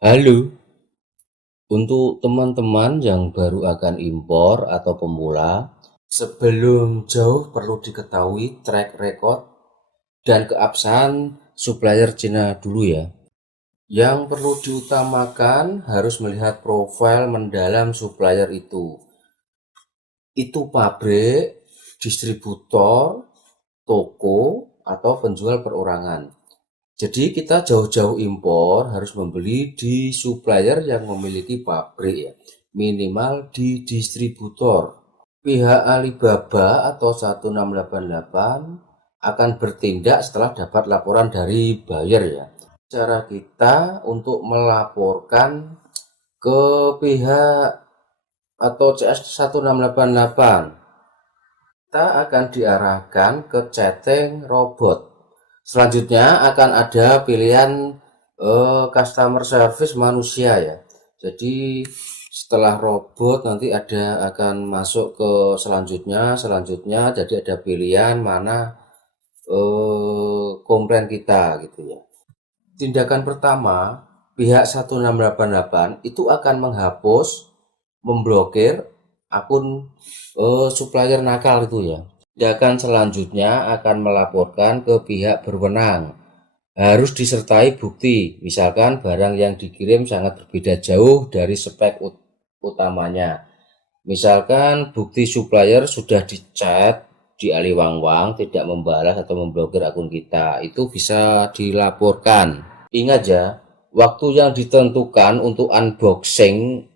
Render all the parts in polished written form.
Halo, untuk teman-teman yang baru akan impor atau pemula, sebelum jauh perlu diketahui track record dan keabsahan supplier Cina dulu ya. Yang perlu diutamakan harus melihat profil mendalam supplier itu. Itu pabrik, distributor, toko, atau penjual perorangan. Jadi kita jauh-jauh impor harus membeli di supplier yang memiliki pabrik ya, minimal di distributor. Pihak Alibaba atau 1688 akan bertindak setelah dapat laporan dari buyer ya. Cara kita untuk melaporkan ke pihak atau CS 1688, kita akan diarahkan ke chatting robot. Selanjutnya akan ada pilihan customer service manusia ya. Jadi setelah robot nanti akan masuk ke selanjutnya jadi ada pilihan mana komplain kita gitu ya. Tindakan pertama, pihak 1688 itu akan menghapus, memblokir akun supplier nakal itu ya. Tindakan selanjutnya akan melaporkan ke pihak berwenang. Harus disertai bukti, misalkan barang yang dikirim sangat berbeda jauh dari spek utamanya. Misalkan bukti supplier sudah dicat di Aliwangwang, tidak membalas atau memblokir akun kita, itu bisa dilaporkan. Ingat ya, waktu yang ditentukan untuk unboxing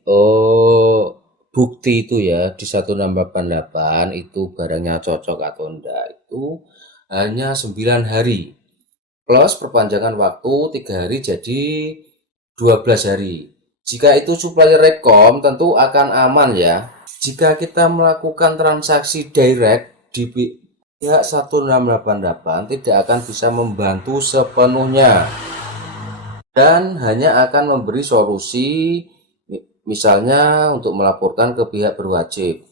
bukti itu ya di 1688 itu barangnya cocok atau enggak itu hanya 9 hari plus perpanjangan waktu 3 hari jadi 12 hari. Jika itu supplier rekom tentu akan aman ya. Jika kita melakukan transaksi direct di pihak 1688 tidak akan bisa membantu sepenuhnya dan hanya akan memberi solusi misalnya untuk melaporkan ke pihak berwajib.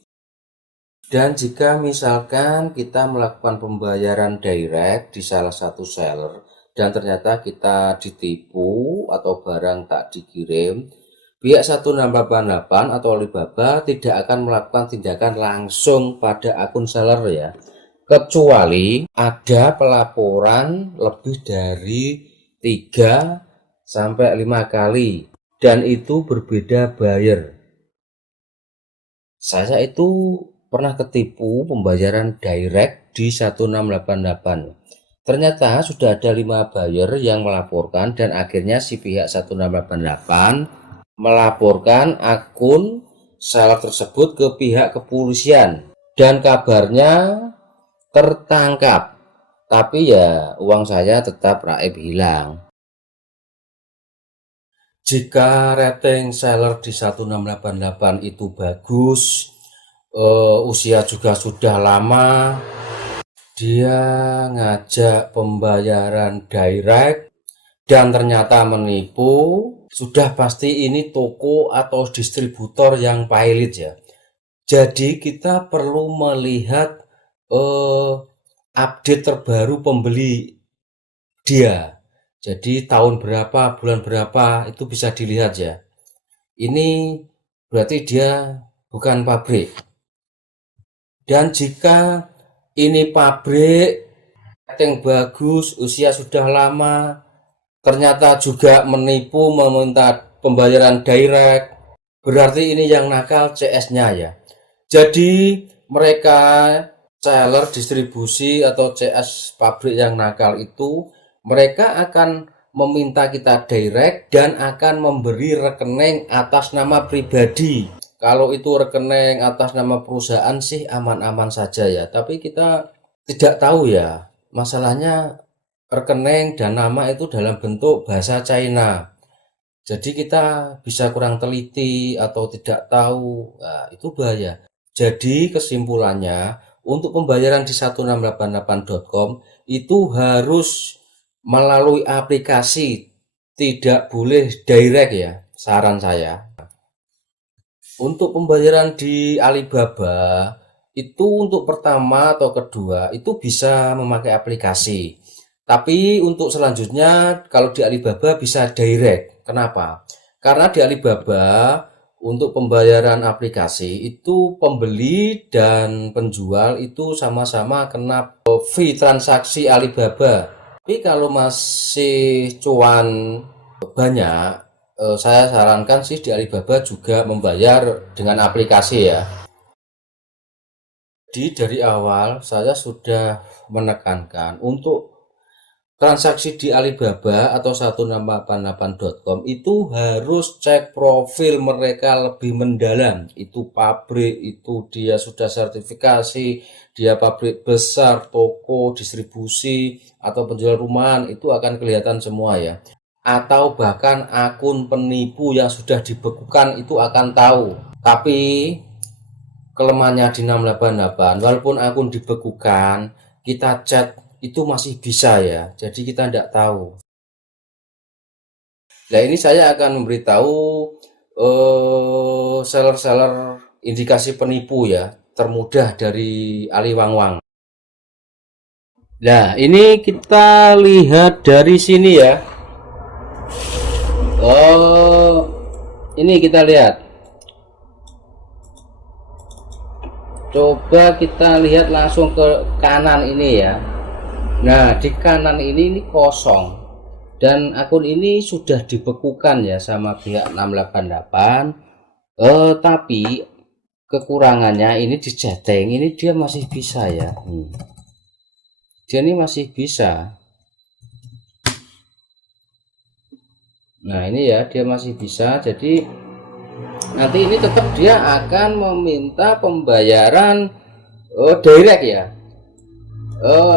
Dan jika misalkan kita melakukan pembayaran direct di salah satu seller dan ternyata kita ditipu atau barang tak dikirim, pihak 1688 atau Alibaba tidak akan melakukan tindakan langsung pada akun seller ya. Kecuali ada pelaporan lebih dari 3 sampai 5 kali dan itu berbeda buyer. Saya itu pernah ketipu pembayaran direct di 1688. Ternyata sudah ada 5 buyer yang melaporkan dan akhirnya si pihak 1688 melaporkan akun seller tersebut ke pihak kepolisian dan kabarnya tertangkap. Tapi ya uang saya tetap raib hilang. Jika rating seller di 1688 itu bagus, usia juga sudah lama, dia ngajak pembayaran direct dan ternyata menipu, sudah pasti ini toko atau distributor yang pilot ya. Jadi kita perlu melihat update terbaru pembeli dia. Jadi tahun berapa, bulan berapa itu bisa dilihat ya. Ini berarti dia bukan pabrik. Dan jika ini pabrik, rating bagus, usia sudah lama, ternyata juga menipu meminta pembayaran direct, berarti ini yang nakal CS-nya ya. Jadi mereka seller distribusi atau CS pabrik yang nakal itu mereka akan meminta kita direct dan akan memberi rekening atas nama pribadi. Kalau itu rekening atas nama perusahaan sih aman-aman saja ya, tapi kita tidak tahu ya, masalahnya rekening dan nama itu dalam bentuk bahasa China. Jadi kita bisa kurang teliti atau tidak tahu, nah, itu bahaya. Jadi kesimpulannya untuk pembayaran di 1688.com itu harus melalui aplikasi, tidak boleh direct ya, saran saya. Untuk pembayaran di Alibaba itu untuk pertama atau kedua itu bisa memakai aplikasi. Tapi untuk selanjutnya kalau di Alibaba bisa direct. Kenapa? Karena di Alibaba untuk pembayaran aplikasi itu pembeli dan penjual itu sama-sama kena fee transaksi Alibaba. Tapi kalau masih cuan banyak, saya sarankan sih di Alibaba juga membayar dengan aplikasi ya. Jadi dari awal saya sudah menekankan untuk transaksi di Alibaba atau 1688.com itu harus cek profil mereka lebih mendalam. Itu pabrik, itu dia sudah sertifikasi, dia pabrik besar, toko, distribusi, atau penjual rumahan, itu akan kelihatan semua ya. Atau bahkan akun penipu yang sudah dibekukan itu akan tahu. Tapi kelemahannya di 688, walaupun akun dibekukan, kita chat itu masih bisa ya, jadi kita tidak tahu. Nah, ini saya akan memberitahu seller-seller indikasi penipu ya, termudah dari Aliwangwang. Nah, ini kita lihat dari sini ya. Ini kita lihat. Coba kita lihat langsung ke kanan ini ya. Nah, di kanan ini kosong dan akun ini sudah dibekukan ya sama pihak 688. Tapi kekurangannya ini di chatting ini dia masih bisa ya. Dia ini masih bisa. Nah, ini ya dia masih bisa. Jadi nanti ini tetap dia akan meminta pembayaran direct ya.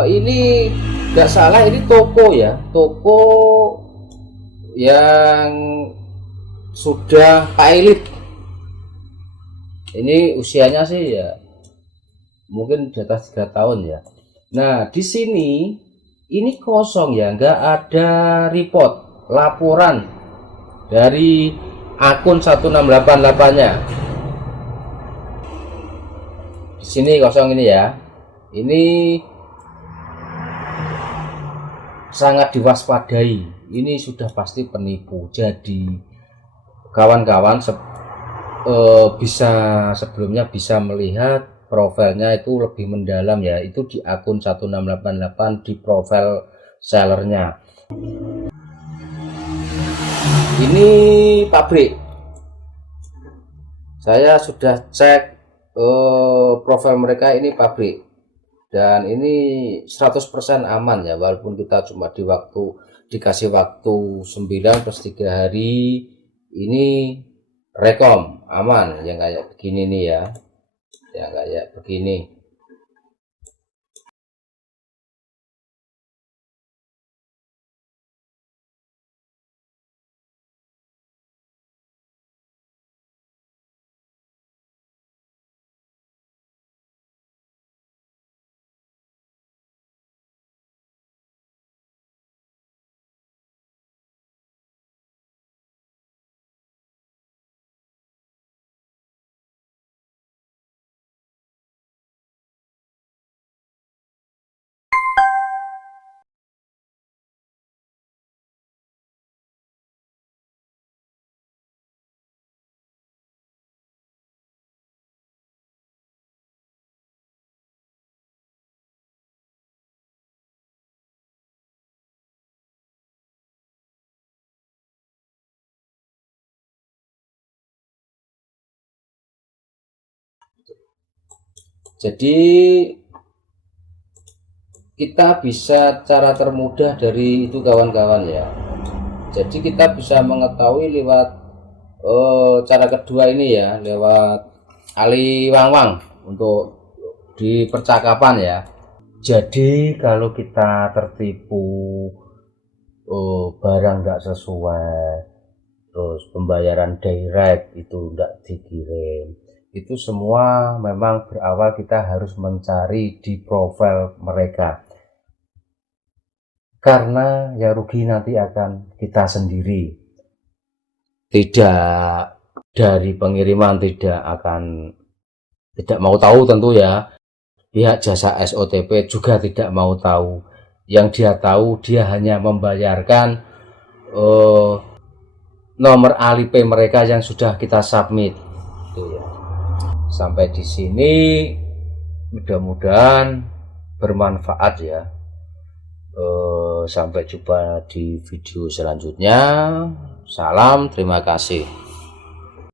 Ini nggak salah, ini toko ya, toko yang sudah pilot. Ini usianya sih ya mungkin di atas 3 tahun ya. Nah, di sini ini kosong ya, nggak ada report laporan dari akun 1688-nya. Di sini kosong ini ya. Ini sangat diwaspadai. Ini sudah pasti penipu. Jadi kawan-kawan bisa sebelumnya bisa melihat profilnya itu lebih mendalam ya. Itu di akun 1688 di profil sellernya. Ini pabrik. Saya sudah cek profil mereka, ini pabrik. Dan ini 100% aman ya, walaupun kita cuma dikasih waktu 9+3 hari. Ini rekom aman yang kayak begini nih ya, yang kayak begini. Jadi kita bisa cara termudah dari itu kawan-kawan ya. Jadi kita bisa mengetahui lewat cara kedua ini ya, lewat Aliwangwang untuk di percakapan ya. Jadi kalau kita tertipu, barang nggak sesuai, terus pembayaran direct itu nggak dikirim, itu semua memang berawal kita harus mencari di profil mereka, karena yang rugi nanti akan kita sendiri, tidak dari pengiriman, tidak mau tahu tentu ya. Pihak jasa SOTP juga tidak mau tahu. Yang dia tahu, dia hanya membayarkan nomor Alipay mereka yang sudah kita submit. Tuh ya. Sampai di sini mudah-mudahan bermanfaat ya. Sampai jumpa di video selanjutnya. Salam, terima kasih.